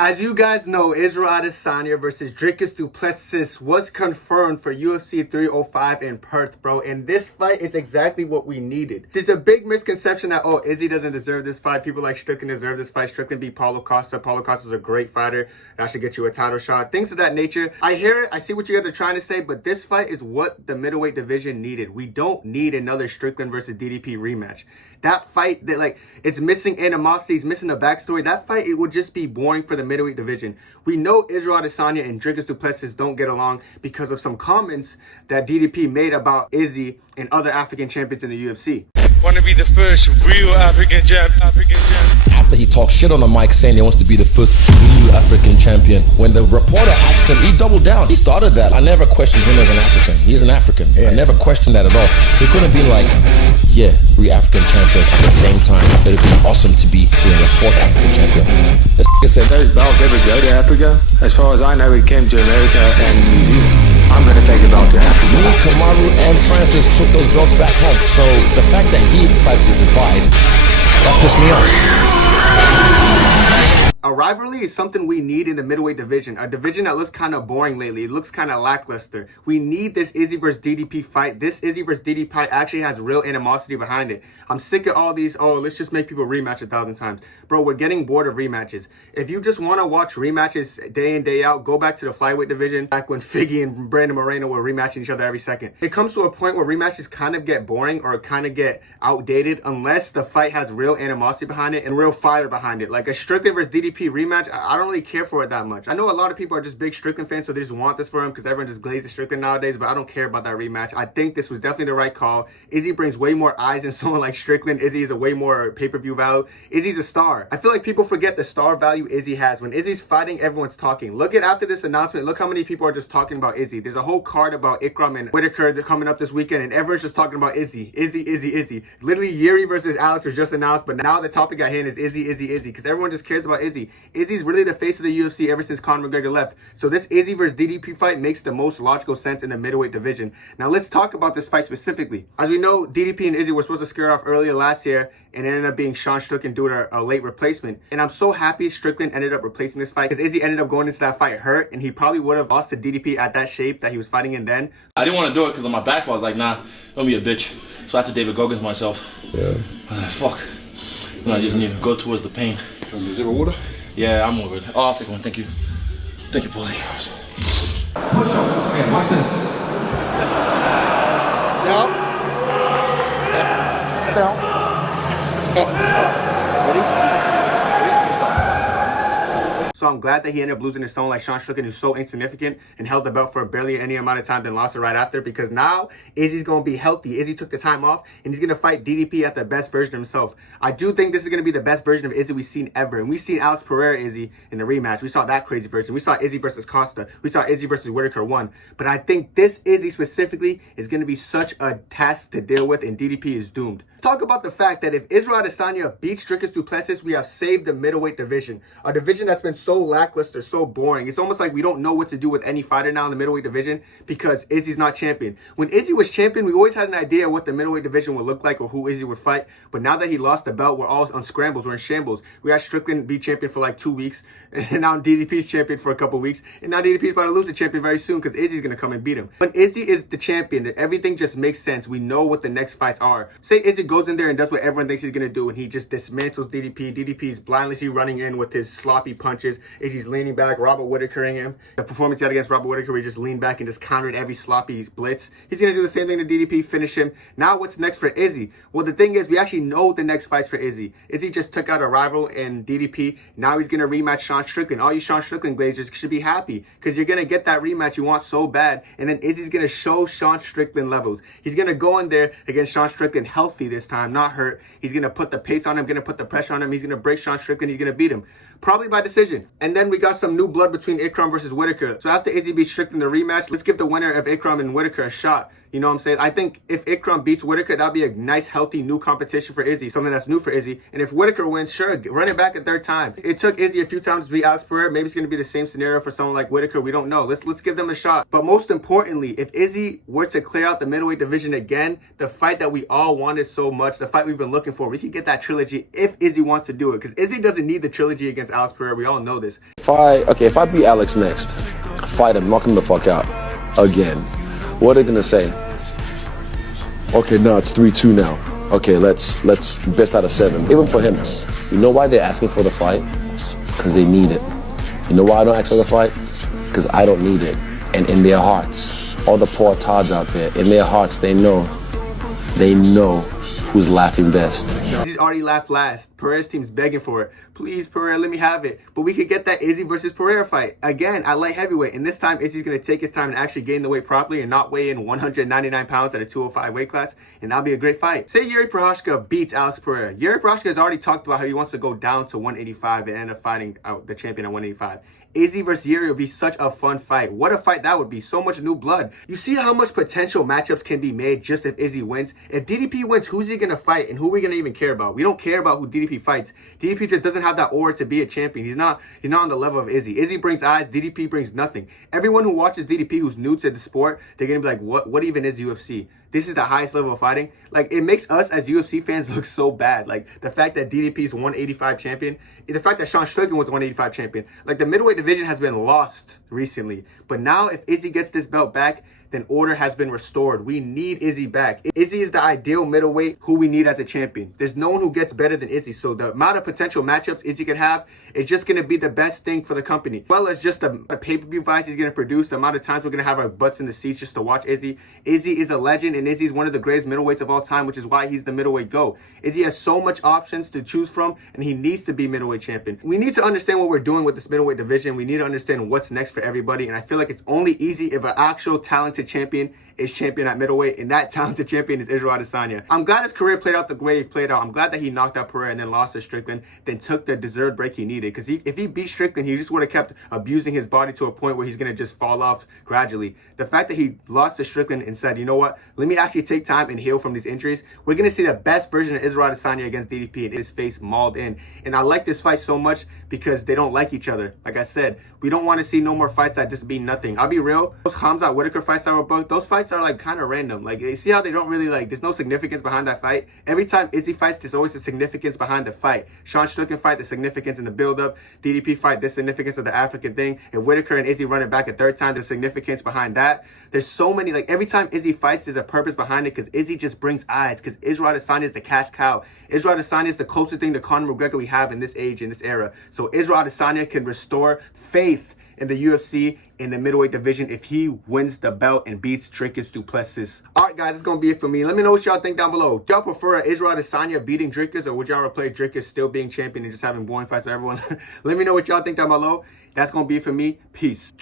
As you guys know, Israel Adesanya versus Dricus Plessis was confirmed for UFC 305 in Perth, bro. And this fight is exactly what we needed. There's a big misconception that, oh, Izzy doesn't deserve this fight. People like Strickland deserve this fight. Strickland beat Paulo Costa. Paulo Costa's a great fighter. That should get you a title shot. Things of that nature. I hear it. I see what you guys are trying to say, but this fight is what the middleweight division needed. We don't need another Strickland versus DDP rematch. That fight, that like, it's missing animosity, it's missing a backstory. That fight, it would just be boring for the middleweight division. We know Israel Adesanya and Dricus Plessis don't get along because of some comments that DDP made about Izzy and other African champions in the UFC. Want to be the first real African champ. After he talked shit on the mic saying he wants to be the first real African champion, when the reporter asked him, he doubled down. He started that. I never questioned him as an African. He's an African. I never questioned that at all. He couldn't be like, yeah, we African champions at the same time. It would be awesome to be the fourth African champion. This said, those belts ever go to Africa? As far as I know, it came to America and New Zealand. I'm going to take a belt to Africa. me, Kamaru, and Francis took those belts back home. So the fact that he decided to divide, that pissed me off. A rivalry is something we need in the middleweight division. A division that looks kind of boring lately. It looks kind of lackluster. We need this Izzy versus DDP fight. This Izzy versus DDP fight actually has real animosity behind it. I'm sick of all these, oh, let's just make people rematch 1,000 times. Bro, we're getting bored of rematches. If you just want to watch rematches day in, day out, go back to the flyweight division, back when Figgy and Brandon Moreno were rematching each other every second. It comes to a point where rematches kind of get boring or kind of get outdated unless the fight has real animosity behind it and real fire behind it. Like a Strickland versus DDP rematch, I don't really care for it that much. I know a lot of people are just big Strickland fans, so they just want this for him because everyone just glazes Strickland nowadays, but I don't care about that rematch. I think this was definitely the right call. Izzy brings way more eyes than someone like Strickland. Izzy is a way more pay-per-view value. Izzy's a star. I feel like people forget the star value Izzy has. When Izzy's fighting, everyone's talking. Look at after this announcement, look how many people are just talking about Izzy. There's a whole card about Ikram and Whitaker coming up this weekend, and everyone's just talking about Izzy. Izzy. Literally, Yuri versus Alex was just announced, but now the topic at hand is Izzy, because everyone just cares about Izzy. Izzy's really the face of the UFC ever since Conor McGregor left. So this Izzy versus DDP fight makes the most logical sense in the middleweight division. Now let's talk about this fight specifically. As we know, DDP and Izzy were supposed to square off earlier last year, and it ended up being Sean Strickland due to a late replacement. And I'm so happy Strickland ended up replacing this fight because Izzy ended up going into that fight hurt, and he probably would have lost to DDP at that shape that he was fighting in then. I didn't want to do it because on my back I was like, nah, don't be a bitch. So I had to David Goggins myself. Yeah. Fuck. And I just need to go towards the pain. Is there water? Yeah, I'm all good. Oh, I'll take one. Thank you. Thank you, Paulie. Push up, man. Watch this. Down. Down. So I'm glad that he ended up losing his own like Sean Strickland, who's so insignificant and held the belt for barely any amount of time, then lost it right after, because now Izzy's going to be healthy. Izzy took the time off, and he's going to fight DDP at the best version of himself. I do think this is going to be the best version of Izzy we've seen ever. And we've seen Alex Pereira Izzy in the rematch. We saw that crazy version. We saw Izzy versus Costa. We saw Izzy versus Whitaker 1. But I think this Izzy specifically is going to be such a task to deal with, and DDP is doomed. Talk about the fact that if Israel Adesanya beats Dricus Plessis, we have saved the middleweight division. A division that's been so lackluster, so boring. It's almost like we don't know what to do with any fighter now in the middleweight division because Izzy's not champion. When Izzy was champion, we always had an idea of what the middleweight division would look like or who Izzy would fight. But now that he lost the belt, we're all on scrambles. We're in shambles. We had Strickland be champion for like 2 weeks, and now DDP's champion for a couple weeks, and now DDP's about to lose the champion very soon because Izzy's going to come and beat him. When Izzy is the champion, then everything just makes sense. We know what the next fights are. Say Izzy goes in there and does what everyone thinks he's going to do, and he just dismantles DDP. DDP's blindly running in with his sloppy punches. Izzy's leaning back, Robert Whitakering him. The performance he had against Robert Whitaker, where he just leaned back and just countered every sloppy blitz. He's going to do the same thing to DDP, finish him. Now what's next for Izzy? Well, the thing is, we actually know the next fight's for Izzy. Izzy just took out a rival in DDP. Now he's going to rematch Sean Strickland. All you Sean Strickland glazers should be happy because you're going to get that rematch you want so bad. And then Izzy's going to show Sean Strickland levels. He's going to go in there against Sean Strickland healthy this time, not hurt. He's going to put the pace on him, going to put the pressure on him. He's going to break Sean Strickland. He's going to beat him. Probably by decision. And then we got some new blood between Ikram versus Whitaker. So after Izzy beats Strickland the rematch, let's give the winner of Ikram and Whitaker a shot. You know what I'm saying? I think if Ikram beats Whitaker, that'd be a nice, healthy, new competition for Izzy, something that's new for Izzy. And if Whitaker wins, sure, run it back a third time. It took Izzy a few times to beat Alex Pereira. Maybe it's going to be the same scenario for someone like Whitaker. We don't know. Let's give them a shot. But most importantly, if Izzy were to clear out the middleweight division again, the fight that we all wanted so much, the fight we've been looking for, we could get that trilogy if Izzy wants to do it. Because Izzy doesn't need the trilogy against Alex Pereira. We all know this. If I beat Alex next, fight him, knock him the fuck out again, what are they gonna say? Okay, no, it's 3-2 now. Okay, let's best out of 7. Even for him, you know why they're asking for the fight? Because they need it. You know why I don't ask for the fight? Because I don't need it. And in their hearts, all the poor tards out there, in their hearts, they know who's laughing best. He's already laughed last. Pereira's team's begging for it. Please, Pereira, let me have it. But we could get that Izzy versus Pereira fight again at light heavyweight. And this time, Izzy's going to take his time and actually gain the weight properly and not weigh in 199 pounds at a 205 weight class. And that'll be a great fight. Say Yuri Prochazka beats Alex Pereira. Yuri Prochazka has already talked about how he wants to go down to 185 and end up fighting out the champion at 185. Izzy versus Yuri would be such a fun fight. What a fight that would be. So much new blood. You see how much potential matchups can be made just if Izzy wins? If DDP wins, who's he going to fight and who are we going to even care about? We don't care about who DDP fights. DDP just doesn't have that aura to be a champion. He's not on the level of Izzy. Izzy brings eyes. DDP brings nothing. Everyone who watches DDP who's new to the sport, they're going to be like, what even is UFC? This is the highest level of fighting. Like, it makes us as UFC fans look so bad. Like, the fact that DDP is 185 champion, the fact that Sean Strickland was 185 champion. Like, the middleweight division has been lost recently. But now, if Izzy gets this belt back, then order has been restored. We need Izzy back. Izzy is the ideal middleweight who we need as a champion. There's no one who gets better than Izzy. So the amount of potential matchups Izzy can have is just going to be the best thing for the company. As well as just the pay-per-view fights he's going to produce, the amount of times we're going to have our butts in the seats just to watch Izzy. Izzy is a legend, and Izzy is one of the greatest middleweights of all time, which is why he's the middleweight GOAT. Izzy has so much options to choose from, and he needs to be middleweight champion. We need to understand what we're doing with this middleweight division. We need to understand what's next for everybody, and I feel like it's only easy if an actual talented champion is champion at middleweight, and that talented champion is Israel Adesanya. I'm glad his career played out the way he played out. I'm glad that he knocked out Pereira and then lost to Strickland, then took the deserved break he needed. Because if he beat Strickland, he just would have kept abusing his body to a point where he's going to just fall off gradually. The fact that he lost to Strickland and said, you know what, let me actually take time and heal from these injuries, we're going to see the best version of Israel Adesanya against DDP and his face mauled in. And I like this fight so much because they don't like each other. Like I said, we don't want to see no more fights that just mean nothing. I'll be real, those Hamza Whitaker fights that were booked, those fights are like kind of random. Like, you see how they don't really there's no significance behind that fight? Every time Izzy fights, there's always a significance behind the fight. Sean Strickland fight, the significance in the build-up. DDP fight, the significance of the African thing. If Whitaker and Izzy run it back a third time, there's significance behind that. There's so many, every time Izzy fights, there's a purpose behind it because Izzy just brings eyes, because Israel Adesanya is the cash cow. Israel Adesanya is the closest thing to Conor McGregor we have in this age, in this era. So Israel Adesanya can restore faith in the UFC in the middleweight division if he wins the belt and beats Dricus du Plessis. Alright guys, that's going to be it for me. Let me know what y'all think down below. Do y'all prefer Israel Adesanya beating Dricus, or would y'all rather play Dricus still being champion and just having boring fights with everyone? Let me know what y'all think down below. That's going to be it for me. Peace.